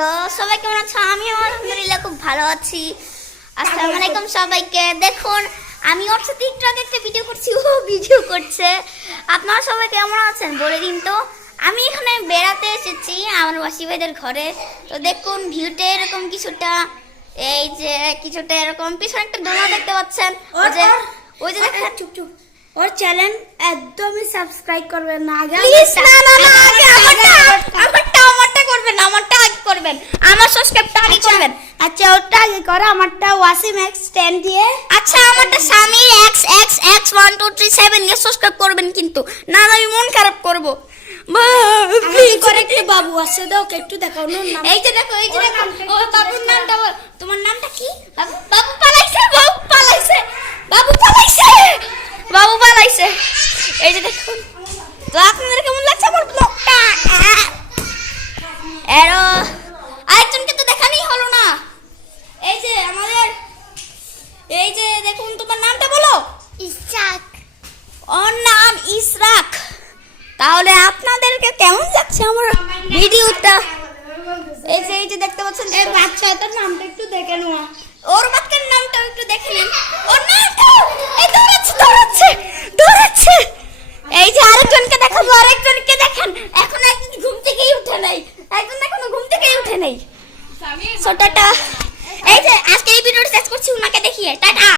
তো সবাই কেমন আছো? আমি আলহামদুলিল্লাহ খুব ভালো আছি। আসসালামু আলাইকুম সবাইকে। দেখুন আমি ওর সাথে একটু আগে একটা ভিডিও করছি, ও ভিডিও করছে। আপনারা সবাই কেমন আছেন বলে দিন তো। আমি এখানে বেড়াতে এসেছি আমার ওয়াসি ভাইদের ঘরে। তো দেখুন ভিউটা এরকম কিছুটা, এই যে কিছুটা এরকম, পিছনে একটা দোলনা দেখতে পাচ্ছেন। ওই যে দেখেন, চুপ চুপ, ওর চ্যানেল একদমই সাবস্ক্রাইব করবেন না। আগে প্লিজ না না না, আগে আমারটা করবেন, আমারটা আগে করবেন, আমার সাবস্ক্রাইবটা আগে করবেন। আচ্ছা ওটা আগে করো, আমারটা ওয়াসিম এক্স 10 দিয়ে। আচ্ছা আমারটা সামির XXX1237 দিয়ে সাবস্ক্রাইব করবেন, কিন্তু না আমি মন খারাপ করব। প্লিজ করে একটু বাবু আছে দাও, ওকে একটু দেখাও না নাম। এই যে দেখো, এই যে দেখো, ও বাবুর নামটা বল। তোমার নামটা কি? বাবু বাবু পালাইছে, বাবু পালাইছে, বাবু পালাইছে, বাবু পালাইছে। এই যে দেখুন। তো আপনাদের কেমন লাগছে আমার ব্লগটা? এরো আরেকজনকে তো দেখানোই হলো না। এই যে আমাদের, এই যে দেখুন, তোমার নামটা বলো। ইসরাক। ওর নাম ইসরাক। তাহলে আপনাদেরকে কেমন লাগছে আমার ভিডিওটা? এই যে দেখতে পাচ্ছেন, এই বাচ্চাটার নামটা একটু দেখে নেওয়া। ওর বাচ্চার নামটা একটু দেখে নিন। ওর নামটা এই দৌড়াচ্ছে দৌড়াচ্ছে দৌড়াচ্ছে। এই যে আরেকজনকে দেখাবো, আরেকজনকে দেখেন। এখন একজন ঘুম থেকেই উঠে নাই, একজন এখনো ঘুম থেকেই উঠে নাই। ছোটটা, এই যে আজকে এই ভিডিওটা শেষ করছি উনাকে দেখিয়ে। টাটা।